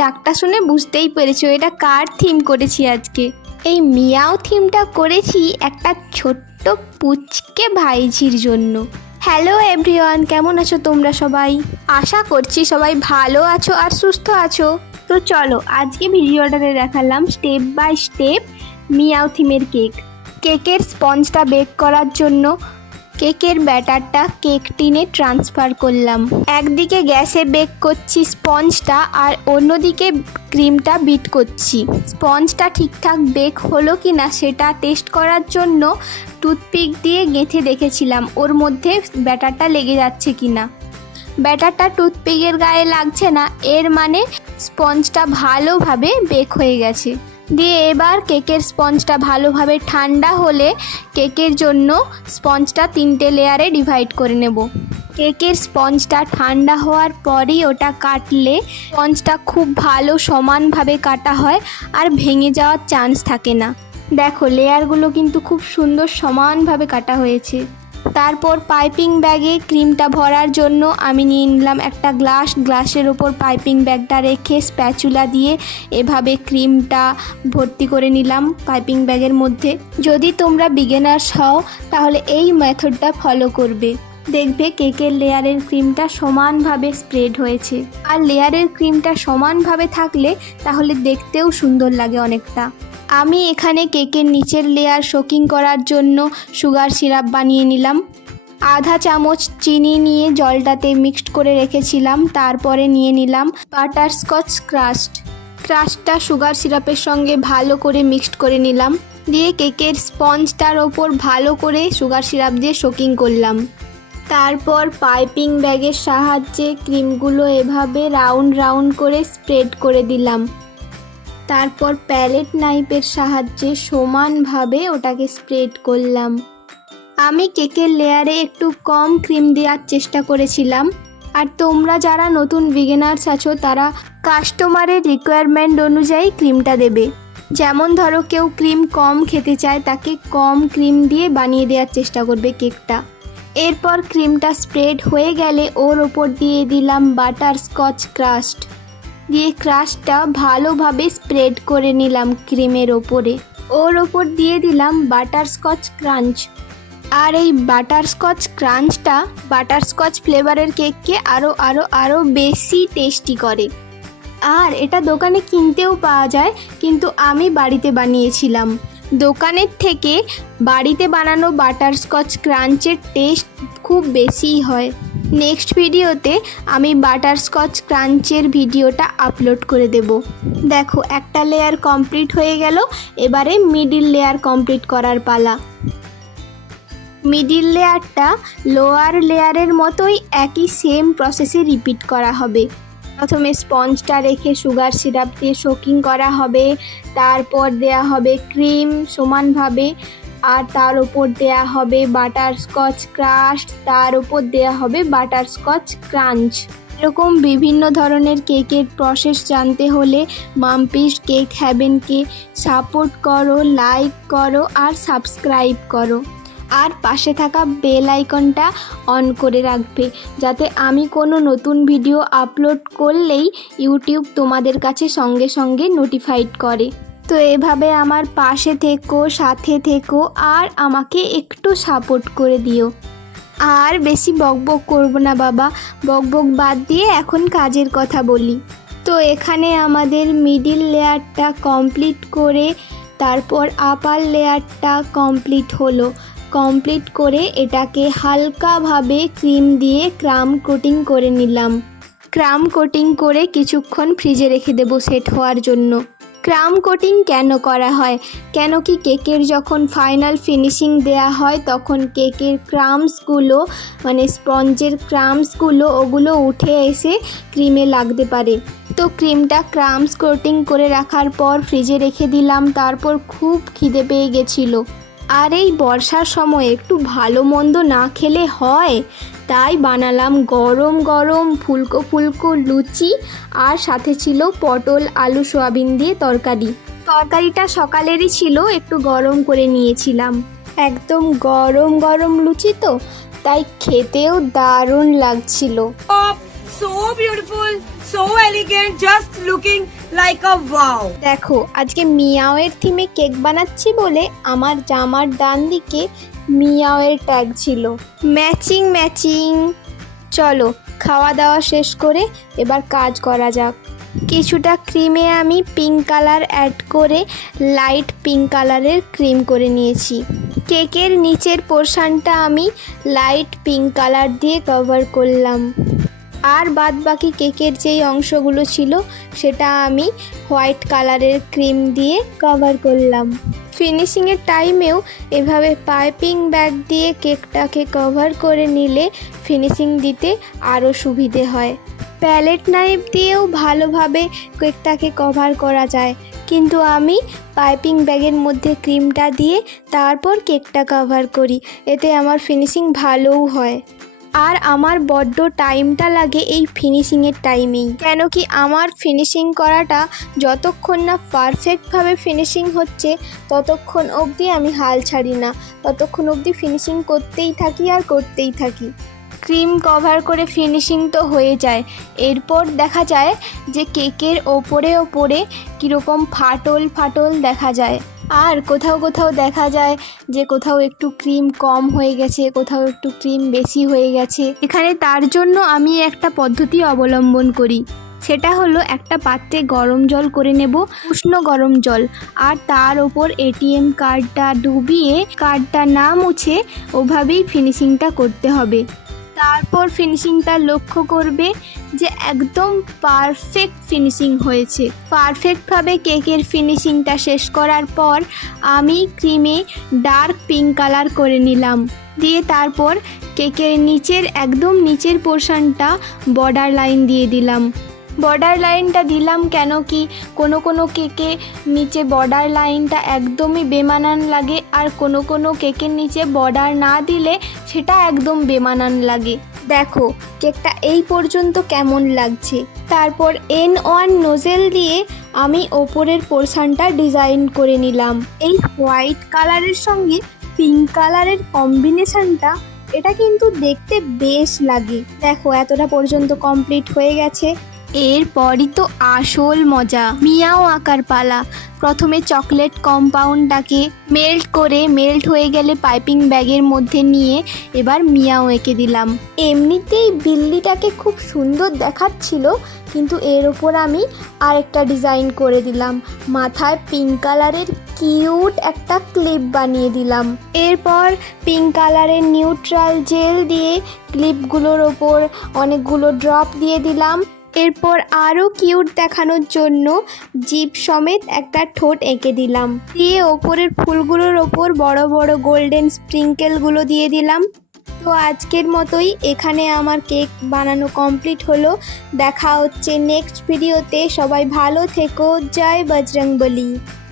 ডাকটা শুনে বুঝতেই পেরেছো এটা কার থিম করেছি আজকে। এই মিয়াও থিমটা করেছি একটা ছোট্ট পুচকে ভাইঝির জন্য। হ্যালো এভরিওয়ান, কেমন আছো তোমরা সবাই? আশা করছি সবাই ভালো আছো আর সুস্থ আছো। তো চলো আজকে ভিডিওটাতে দেখালাম স্টেপ বাই স্টেপ মিয়াও থিমের কেকের স্পঞ্জটা বেক করার জন্য কেকের ব্যাটারটা কেক টিনে ট্রান্সফার করলাম। একদিকে গ্যাসে বেক করছি স্পঞ্জটা আর অন্যদিকে ক্রিমটা বিট করছি। স্পঞ্জটা ঠিকঠাক বেক হলো কি না সেটা টেস্ট করার জন্য টুথপিক দিয়ে গেঁথে দেখেছিলাম ওর মধ্যে ব্যাটারটা লেগে যাচ্ছে কি না। ব্যাটারটা টুথপিকের গায়ে লাগছে না, এর মানে স্পঞ্জটা ভালোভাবে বেক হয়ে গেছে। দিয়ে এবার কেকের স্পঞ্জটা ভালোভাবে ঠান্ডা হলে কেকের জন্য স্পঞ্জটা 3টে লেয়ারে ডিভাইড করে নেব। কেকের স্পঞ্জটা ঠান্ডা হওয়ার পরই ওটা কাটলে স্পঞ্জটা খুব ভালো সমানভাবে কাটা হয় আর ভেঙে যাওয়ার চান্স থাকে না। দেখো লেয়ারগুলো কিন্তু খুব সুন্দর সমানভাবে কাটা হয়েছে। তারপর পাইপিং ব্যাগে ক্রিমটা ভরার জন্য আমি নিয়ে নিলাম একটা গ্লাসের ওপর পাইপিং ব্যাগটা রেখে স্প্যাচুলা দিয়ে এভাবে ক্রিমটা ভর্তি করে নিলাম পাইপিং ব্যাগের মধ্যে। যদি তোমরা বিগিনার্স হও তাহলে এই মেথডটা ফলো করবে, দেখবে কেকের লেয়ারের ক্রিমটা সমানভাবে স্প্রেড হয়েছে। আর লেয়ারের ক্রিমটা সমানভাবে থাকলে তাহলে দেখতেও সুন্দর লাগে অনেকটা। আমি এখানে কেকের নিচের লেয়ার সোকিং করার জন্য সুগার সিরাপ বানিয়ে নিলাম। আধা চামচ চিনি নিয়ে জলটাতে মিক্সড করে রেখেছিলাম। তারপরে নিয়ে নিলাম বাটারস্কচ ক্রাস্টটা সুগার সিরাপের সঙ্গে ভালো করে মিক্সড করে নিলাম। দিয়ে কেকের স্পঞ্জটার ওপর ভালো করে সুগার সিরাপ দিয়ে সোকিং করলাম। তারপর পাইপিং ব্যাগের সাহায্যে ক্রিমগুলো এভাবে রাউন্ড করে স্প্রেড করে দিলাম। তারপর প্যালেট নাইফের সাহায্যে সমানভাবে ওটাকে স্প্রেড করলাম। আমি কেকের লেয়ারে একটু কম ক্রিম দেওয়ার চেষ্টা করেছিলাম। আর তোমরা যারা নতুন বিগিনার্স আছো তারা কাস্টমারের রিকোয়ারমেন্ট অনুযায়ী ক্রিমটা দেবে। যেমন ধরো কেউ ক্রিম কম খেতে চায় তাকে কম ক্রিম দিয়ে বানিয়ে দেওয়ার চেষ্টা করবে কেকটা। এরপর ক্রিমটা স্প্রেড হয়ে গেলে ওর ওপর দিয়ে দিলাম বাটারস্কচ ক্রাস্ট। দিয়ে ক্রাস্টটা ভালোভাবে স্প্রেড করে নিলাম ক্রিমের ওপরে। ওর ওপর দিয়ে দিলাম বাটারস্কচ ক্রাঞ্চ। আর এই বাটারস্কচ ক্রাঞ্চটা বাটারস্কচ ফ্লেভারের কেককে আরও বেশি টেস্টি করে। আর এটা দোকানে কিনতেও পাওয়া যায়, কিন্তু আমি বাড়িতে বানিয়েছিলাম। দোকানের থেকে বাড়িতে বানানো বাটারস্কচ ক্রাঞ্চের টেস্ট খুব বেশিই হয়। নেক্সট ভিডিওতে আমি বাটারস্কচ ক্রাঞ্চের ভিডিওটা আপলোড করে দেব। দেখো একটা লেয়ার কমপ্লিট হয়ে গেল, এবারে মিডিল লেয়ার কমপ্লিট করার পালা। মিডিল লেয়ারটা লোয়ার লেয়ারের মতোই একই সেম প্রসেসে রিপিট করা হবে। প্রথমে স্পঞ্জটা রেখে সুগার সিরাপ দিয়ে সোকিং করা হবে, তারপর দেয়া হবে ক্রিম সমানভাবে, আর তার উপর দেয়া হবে বাটারস্কচ ক্রাস্ট, তার উপর দেয়া হবে বাটারস্কচ ক্রাঞ্চ। এরকম বিভিন্ন ধরনের কেকের প্রসেস জানতে হলে মাম্পিস কেক হ্যাভেনকে সাপোর্ট করো, লাইক করো আর সাবস্ক্রাইব করো। আর পাশে থাকা বেল আইকনটা অন করে রাখবে, যাতে আমি কোনো নতুন ভিডিও আপলোড করলেই ইউটিউব তোমাদের কাছে সঙ্গে সঙ্গে নোটিফাইড করে। তো এভাবে আমার পাশে থেকো, সাথে থেকো আর আমাকে একটু সাপোর্ট করে দিও। আর বেশি বকবক করবো না বাবা, বকবক বাদ দিয়ে এখন কাজের কথা বলি। তো এখানে আমাদের মিডিল লেয়ারটা কমপ্লিট করে তারপর আপার লেয়ারটা কমপ্লিট হলো। কমপ্লিট করে এটাকে হালকাভাবে ক্রিম দিয়ে ক্রাম কোটিং করে নিলাম। ক্রাম কোটিং করে কিছুক্ষণ ফ্রিজে রেখে দেবো সেট হওয়ার জন্য। ক্রাম কোটিং কেন করা হয়? কেন কি কেকের যখন ফাইনাল ফিনিশিং দেয়া হয় তখন কেকের ক্রামসগুলো মানে স্পঞ্জের ক্রামসগুলো ওগুলো উঠে এসে ক্রিমে লাগতে পারে। তো ক্রিমটা ক্রামস কোটিং করে রাখার পর ফ্রিজে রেখে দিলাম। তারপর খুব খিদে পেয়ে গেছিলো, আর এই বর্ষার সময় একটু ভালো মন্দ না খেলে হয়, তাই বানালাম গরম গরম ফুলকো ফুলকো লুচি, আর সাথে ছিল পটল আলু সোয়াবিন দিয়ে তরকারিটা সকালেরই ছিল, একটু গরম করে নিয়েছিলাম। একদম গরম গরম লুচি তো, তাই খেতেও দারুণ লাগছিল। So beautiful, so so elegant, just looking like a wow. দেখো আজকে মিয়াওয়ের থিমে কেক বানাচ্ছি বলে আমার জামার ডান দিকে মিয়াওয়ের ট্যাগ ছিল। Matching matching. চলো খাওয়া দাওয়া শেষ করে এবার কাজ করা যাক। কিছুটা ক্রিমে আমি পিঙ্ক কালার অ্যাড করে লাইট পিঙ্ক কালারের ক্রিম করে নিয়েছি। কেকের নিচের পোর্শনটা আমি লাইট পিঙ্ক কালার দিয়ে কভার করলাম, আর বাদ বাকি কেকের যেই অংশগুলো ছিল সেটা আমি হোয়াইট কালারের ক্রিম দিয়ে কভার করলাম। ফিনিশিংয়ের টাইমেও এভাবে পাইপিং ব্যাগ দিয়ে কেকটাকে কভার করে নিলে ফিনিশিং দিতে আরও সুবিধে হয়। প্যালেট নাইফ দিয়েও ভালোভাবে কেকটাকে কভার করা যায়, কিন্তু আমি পাইপিং ব্যাগের মধ্যে ক্রিমটা দিয়ে তারপর কেকটা কভার করি, এতে আমার ফিনিশিং ভালোও হয়। আর আমার বড্ড টাইমটা লাগে এই ফিনিশিংয়ের টাইমেই, কেন কি আমার ফিনিশিং করাটা যতক্ষণ না পারফেক্টভাবে ফিনিশিং হচ্ছে ততক্ষণ অবধি আমি হাল ছাড়ি না, ততক্ষণ অবধি ফিনিশিং করতেই থাকি আর করতেই থাকি। ক্রিম কভার করে ফিনিশিং তো হয়ে যায়, এরপর দেখা যায় যে কেকের ওপরে ওপরে কীরকম ফাটল ফাটল দেখা যায়, আর কোথাও কোথাও দেখা যায় যে কোথাও একটু ক্রিম কম হয়ে গেছে, কোথাও একটু ক্রিম বেশি হয়ে গেছে। এখানে তার জন্য আমি একটা পদ্ধতি অবলম্বন করি, সেটা হলো একটা পাত্রে গরম জল করে নেব, উষ্ণ গরম জল, আর তার ওপর এটিএম কার্ডটা ডুবিয়ে কার্ডটা না মুছে ওভাবেই ফিনিশিংটা করতে হবে। তারপর ফিনিশিংটা লক্ষ্য করবে যে একদম পারফেক্ট ফিনিশিং হয়েছে। পারফেক্টভাবে কেকের ফিনিশিংটা শেষ করার পর আমি ক্রিমে ডার্ক পিঙ্ক কালার করে নিলাম, দিয়ে তারপর কেকের নিচের একদম নিচের পোর্শনটা বর্ডার লাইন দিয়ে দিলাম। বর্ডার লাইনটা দিলাম কেন কি কোনো কোনো কেকে নিচে বর্ডার লাইনটা একদমই বেমানান লাগে, আর কোনো কোনো কেকের নিচে বর্ডার না দিলে সেটা একদম বেমানান লাগে। দেখো কেকটা এই পর্যন্ত কেমন লাগছে। তারপর N1 নোজেল দিয়ে আমি ওপরের পোর্শনটা ডিজাইন করে নিলাম। এই হোয়াইট কালারের সঙ্গে পিঙ্ক কালারের কম্বিনেশনটা, এটা কিন্তু দেখতে বেশ লাগে। দেখো এতটা পর্যন্ত কমপ্লিট হয়ে গেছে। এরপরই তো আসল মজা, মিয়াও আঁকার পালা। প্রথমে চকলেট কম্পাউন্ডটাকে মেল্ট হয়ে গেলে পাইপিং ব্যাগের মধ্যে নিয়ে এবার মিয়াও এঁকে দিলাম। এমনিতেই বিল্লিটাকে খুব সুন্দর দেখাচ্ছিল, কিন্তু এর ওপর আমি আরেকটা ডিজাইন করে দিলাম। মাথায় পিঙ্ক কালারের কিউট একটা ক্লিপ বানিয়ে দিলাম। এরপর পিঙ্ক কালারের নিউট্রাল জেল দিয়ে ক্লিপগুলোর ওপর অনেকগুলো ড্রপ দিয়ে দিলাম। এরপর আরও কিউট দেখানোর জন্য জিপ সমেত একটা ঠোঁট এঁকে দিলাম, দিয়ে ওপরের ফুলগুলোর ওপর বড় বড় গোল্ডেন স্প্রিঙ্কেলগুলো দিয়ে দিলাম। তো আজকের মতোই এখানে আমার কেক বানানো কমপ্লিট হলো। দেখা হচ্ছে নেক্সট ভিডিওতে। সবাই ভালো থেকো। জয় বজরংবলী।